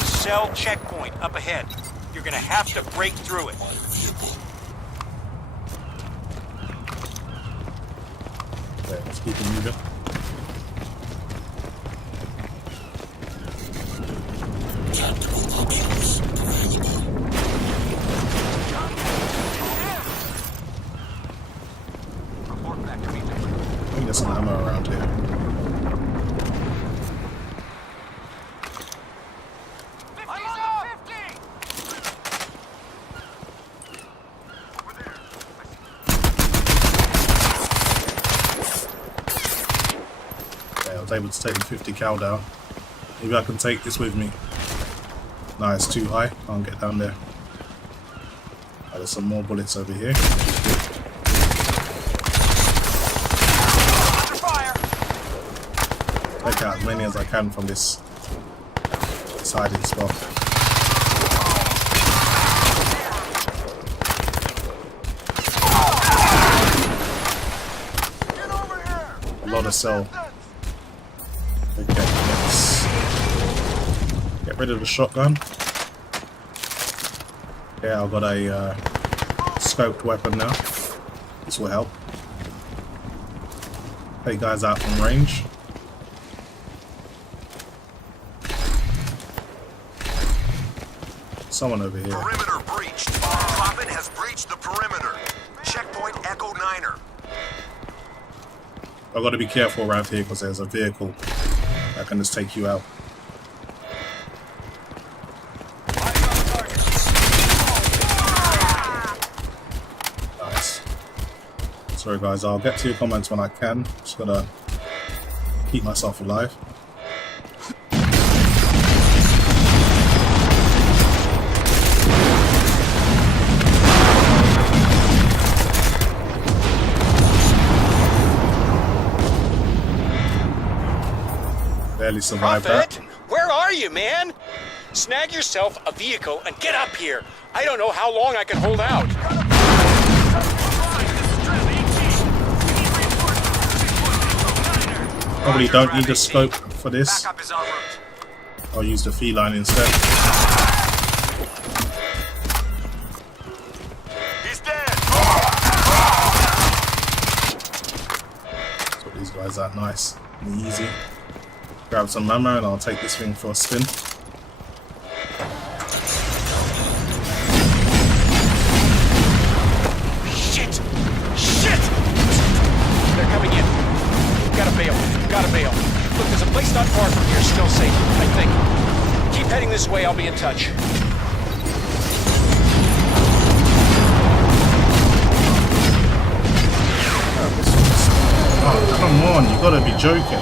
Cell checkpoint up ahead. You're gonna have to break through it. Okay, let's keep it moving. I think there's some ammo around here. Okay, I was able to take the 50 cal down. Maybe I can take this with me. No, it's too high. Can't get down there. Oh, there's some more bullets over here. Take out as many as I can from this hiding spot. A lot of cell. Okay, let's get rid of the shotgun. Yeah, I've got a scoped weapon now. This will help. Take guys out from range. Someone over here. Perimeter breached. Prophet has breached the perimeter. Checkpoint Echo 9er. I've got to be careful around here because there's a vehicle that can just take you out. Nice. Sorry guys, I'll get to your comments when I can. Just gotta keep myself alive. Barely survived that. Where are you, man? Snag yourself a vehicle and get up here. I don't know how long I can hold out. Probably don't need a scope for this. I'll use the feline instead. He's dead. That's what these guys are. Nice and easy. Grab some ammo and I'll take this thing for a spin. Shit! Shit! Gotta bail. Look, there's a place not far from here still safe, I think. Keep heading this way, I'll be in touch. Oh, come on, you gotta be joking.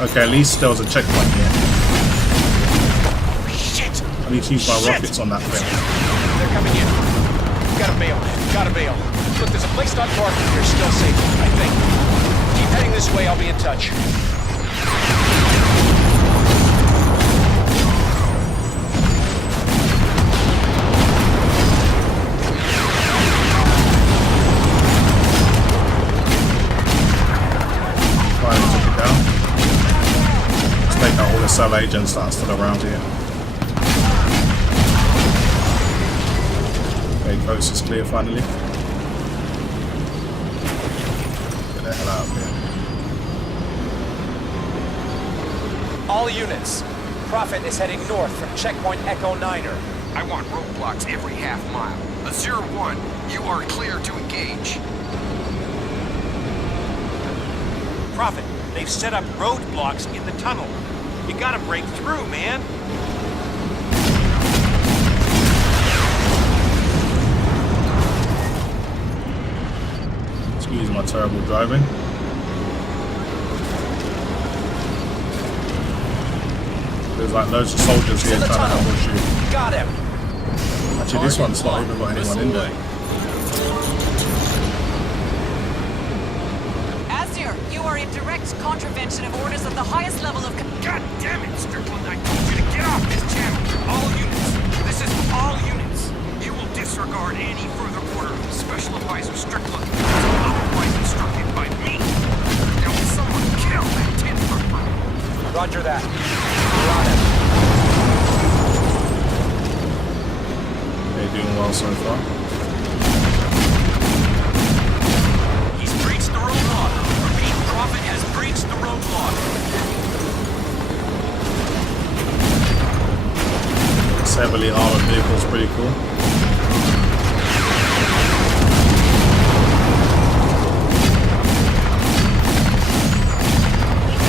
Okay, at least there was a checkpoint here. Shit! I need to use my rockets on that thing. They're coming in. Gotta bail, gotta bail. Look, there's a place not far from here still safe, I think. Keep heading this way, I'll be in touch. Finally took it down. Let's take out all the cell agents that are still around here. Okay, coast is clear finally. Get the hell out of here. All units. Prophet is heading north from checkpoint Echo 9er. I want roadblocks every half mile. A 0-1, you are clear to engage. Prophet, they've set up roadblocks in the tunnel. You gotta break through, man. Excuse my terrible driving. There's like loads of soldiers here trying to ambush you. Got him. Actually, this one's not even got anyone in there. Azure, you are in direct contravention of orders at the highest level of... God damn it, Strickland! I told you to get off this channel! All units! This is all units! You will disregard any further order of Special Advisor Strickland until otherwise instructed by me! Now will someone kill that tin purple? Roger that. We're on it. They're doing well so far. He's breached the roadblock. Repeat, Prophet has breached the roadblock. This heavily armored vehicle is pretty cool.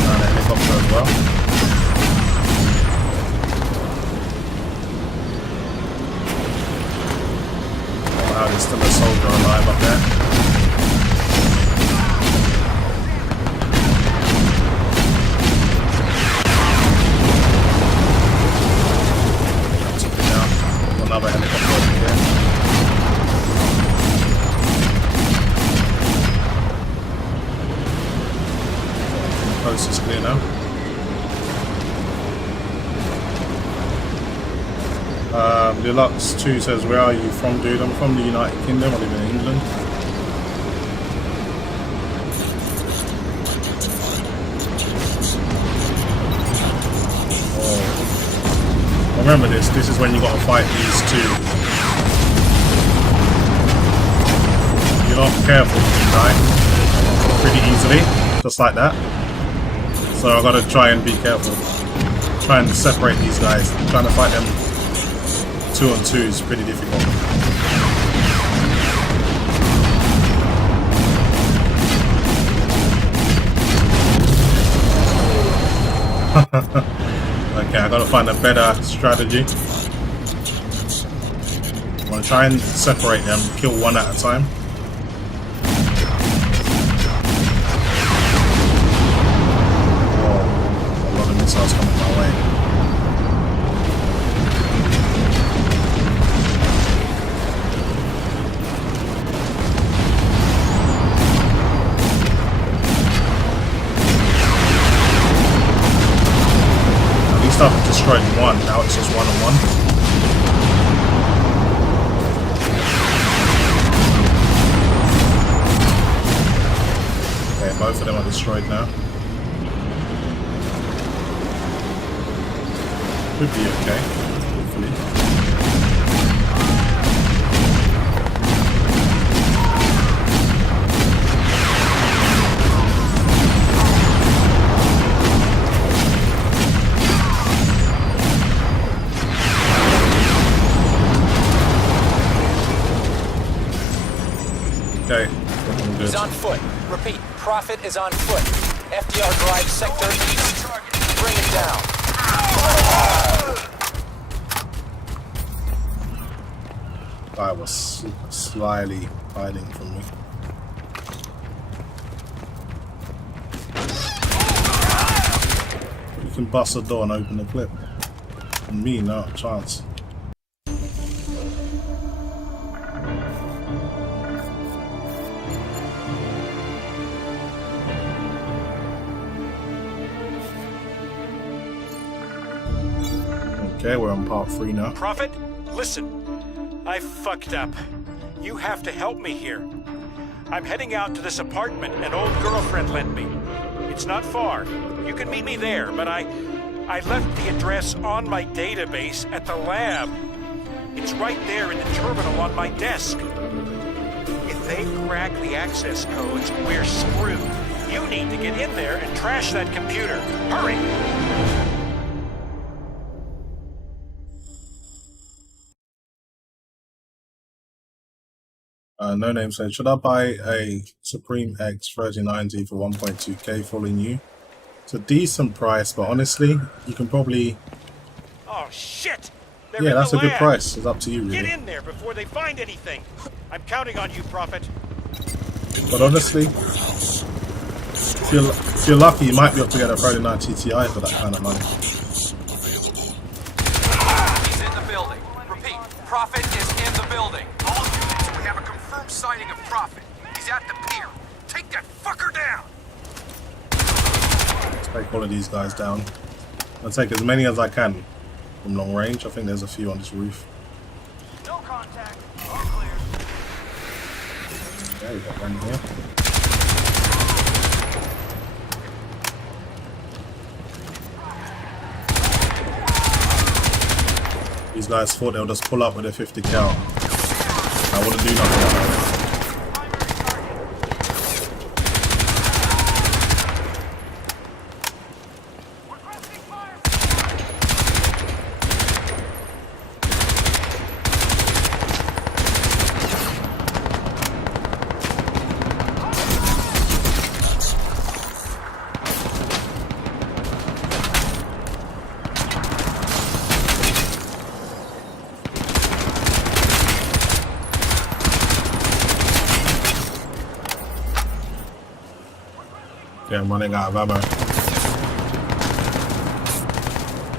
And a helicopter as well. Wow, there's still a soldier alive up there. Took it down. Another helicopter over here. The coast is clear now. Deluxe 2 says, where are you from, dude? I'm from the United Kingdom, I live in England. Oh. Remember this is when you gotta fight these two. If you're not careful, you can die pretty easily, just like that. So I gotta try and be careful. Try and separate these guys. Trying to fight them 2-on-2 is pretty difficult. Okay, I gotta find a better strategy. I'm gonna try and separate them, kill one at a time. Whoa, a lot of missiles coming my way. I've destroyed one, now it's just 1-on-1. Okay, both of them are destroyed now. Should be okay, hopefully. Okay, He's on foot. Repeat, Prophet is on foot. FDR drive sector east. Bring it down. Guy was super slyly hiding from me. You can bust a door and open the clip. And me, not a chance. Okay, we're on part 3 now. Prophet, listen. I fucked up. You have to help me here. I'm heading out to this apartment an old girlfriend lent me. It's not far. You can meet me there, but I left the address on my database at the lab. It's right there in the terminal on my desk. If they crack the access codes, we're screwed. You need to get in there and trash that computer. Hurry! No name said, should I buy a Supreme X 3090 for 1.2K fully new? It's a decent price, but honestly, you can probably... Oh, shit! They're yeah, in that's the a good lab. price. It's up to you, really. Get in there before they find anything. I'm counting on you, Prophet. But honestly, if you're lucky, you might be able to get a 3090 Ti for that kind of money. He's in the building. Repeat, Prophet is in the building. All units, we have a confirmed sighting of Prophet. He's at the pier. Take that fucker down! Let's take all of these guys down. I'll take as many as I can from long range. I think there's a few on this roof. No contact. All clear. Okay, we got one here. These guys thought they'll just pull up with a 50 cal. I wouldn't do nothing about it. Yeah, I'm running out of ammo.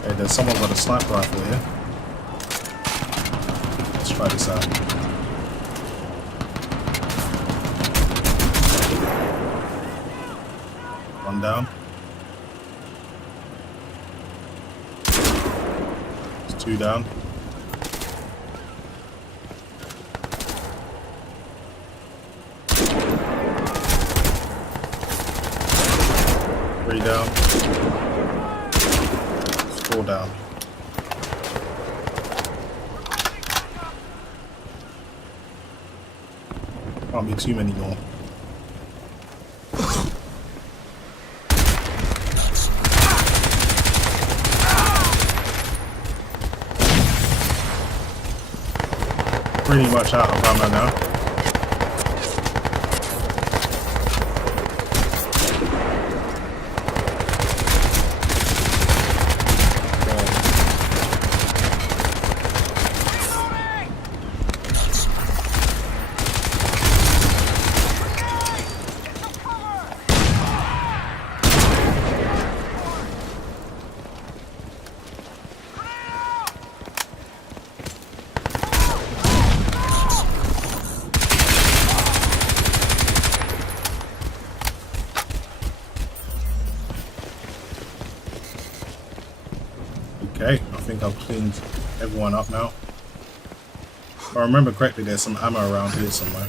Hey, there's someone got a sniper rifle here. Let's try this out. One down. There's two down. Three down. Four down. Can't be too many more. Pretty much out of ammo now. Okay, I think I've cleaned everyone up now. If I remember correctly, there's some ammo around here somewhere.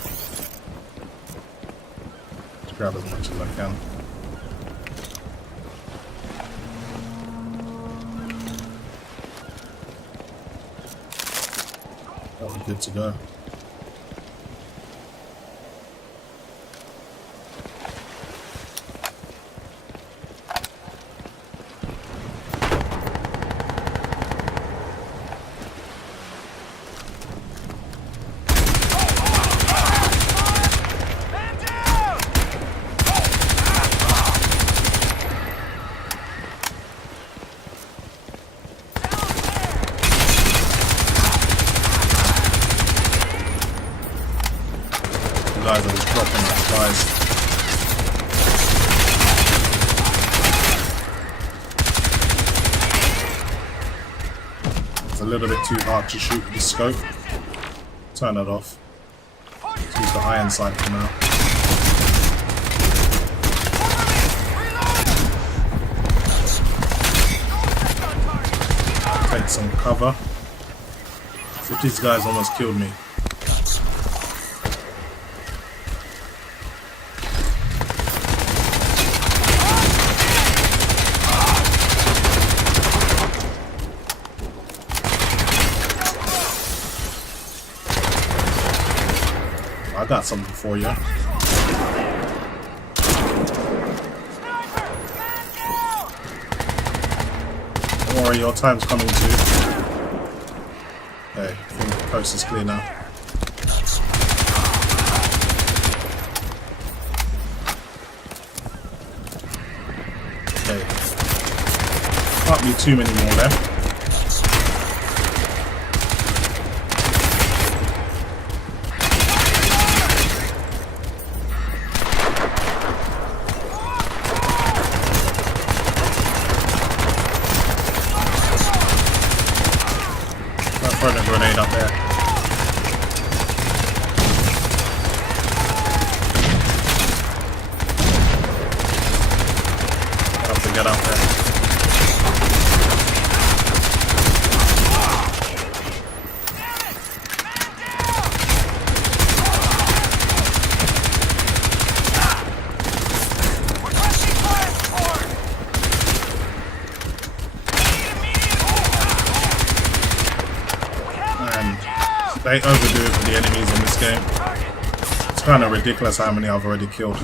Let's grab as much as I can. That'll be good to go. It's a little bit too hard to shoot with the scope. Turn that off. Use the iron sight for now. Take some cover. So these guys almost killed me. I got something for you. Don't worry, your time's coming too. Okay, I think the coast is clear now. Okay. Can't be too many more left. Throwing a grenade up there. Have to get up there. They overdo it for the enemies in this game. It's kind of ridiculous how many I've already killed.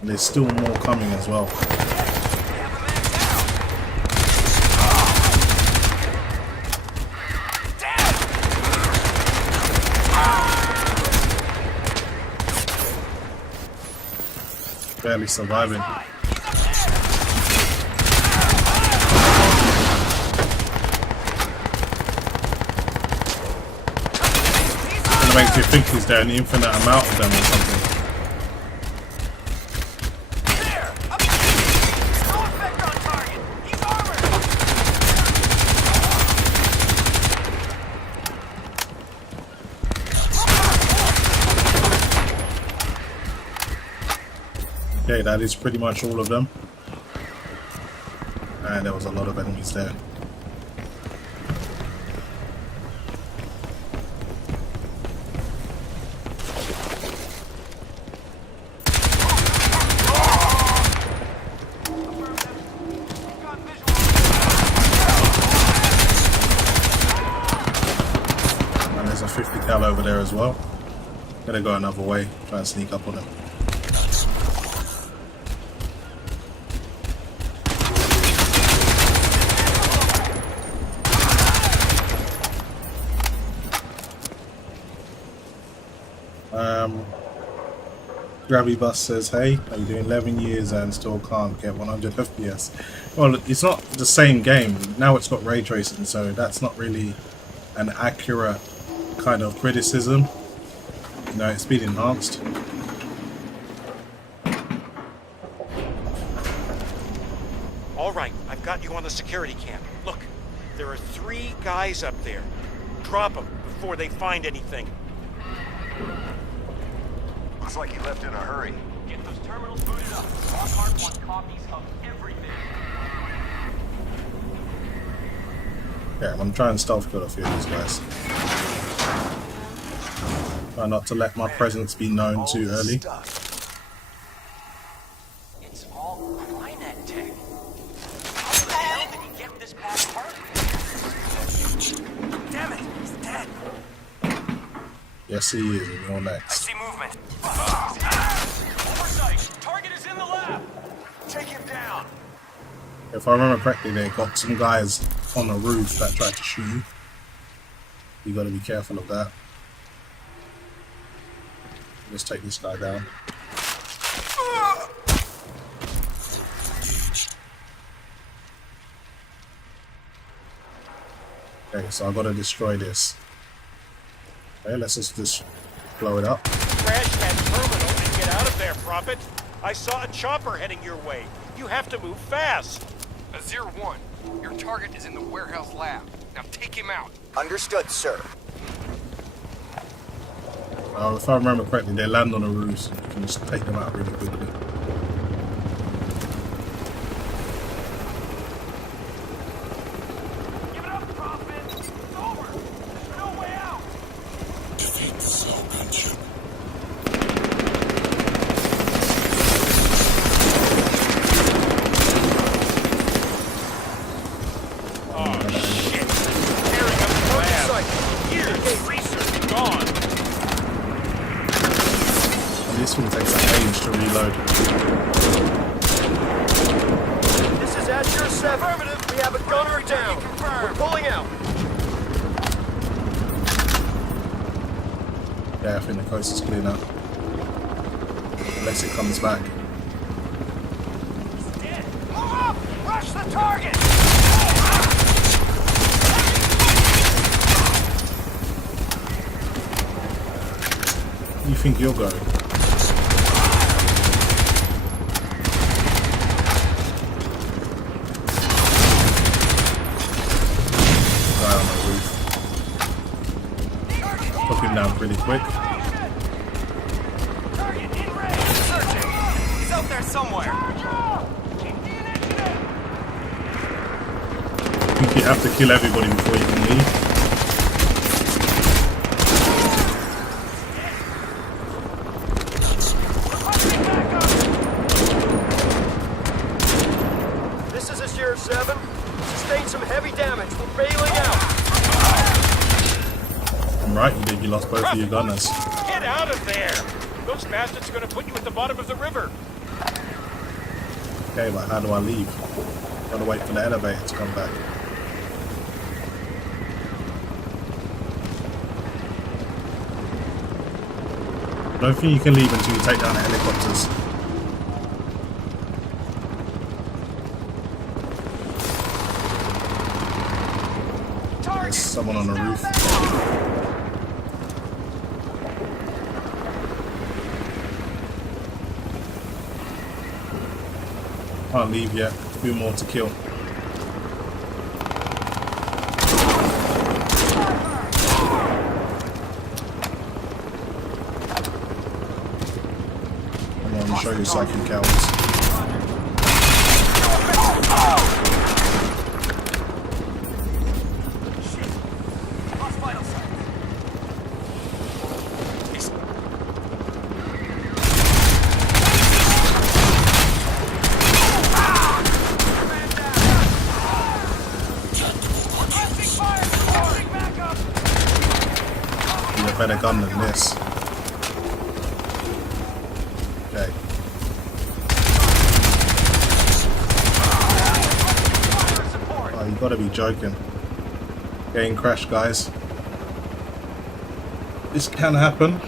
And there's still more coming as well. Barely surviving. Makes you think is there an infinite amount of them or something. Okay, that is pretty much all of them. And there was a lot of enemies there. Over there as well. Gotta go another way, try and sneak up on him. Gravity Bus says, hey, are you doing 11 years and still can't get 100 FPS? Well, it's not the same game. Now it's got ray tracing, so that's not really an accurate kind of criticism. You know, it's been enhanced. All right, I've got you on the security cam. Look, there are 3 guys up there. Drop them before they find anything. Looks like he left in a hurry. Get those terminals booted up. Lockhart wants copies of everything. Yeah, I'm trying to stealth kill a few of these guys. Try not to let my presence be known too early. It's all Crynet tech. How the hell did he get this past hardware? Damn it, he's dead. Yes, he is, and you're next. I see movement. Oversight. Target is in the lab. Take him down. If I remember correctly, they got some guys on the roof that tried to shoot you. You got to be careful of that. Let's take this guy down. Okay, so I got to destroy this. Okay, let's just blow it up. Crash that terminal and get out of there, Prophet. I saw a chopper heading your way. You have to move fast. Azir 1, your target is in the warehouse lab. Now take him out. Understood, sir. If I remember correctly, they land on the roofs and you can just take them out really quickly. Give it up, Prophet. It's over. There's no way out. Defeat the cell gunship. This one takes an age to reload. This is Azure 7. Affirmative. We have a gunner down. We're pulling out. Yeah, I think the coast is clear now. Unless it comes back. Move up! Rush the target! You think you'll go? Guy on the roof. Took him down pretty quick. Target in range! Searching! He's out there somewhere! I think you have to kill everybody before you can leave. This is Azure 7. Sustained some heavy damage. We're bailing out. I'm right, you did. You lost both of your gunners. Get out of there! Those bastards are going to put you at the bottom of the river. Okay, but how do I leave? Gotta wait for the elevator to come back. I don't think you can leave until you take down the helicopters. There's someone on the roof. Can't leave yet. A few more to kill. I'm gonna show you psychic cowards. Better gun than this. Okay. Oh, you gotta be joking. Getting crashed, guys. This can happen,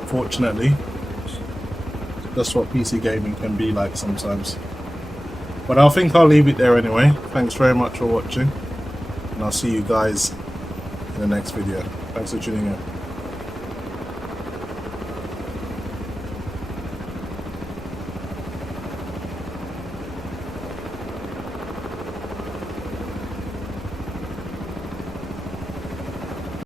unfortunately. That's what PC gaming can be like sometimes. But I think I'll leave it there anyway. Thanks very much for watching. And I'll see you guys in the next video. Thanks for tuning in.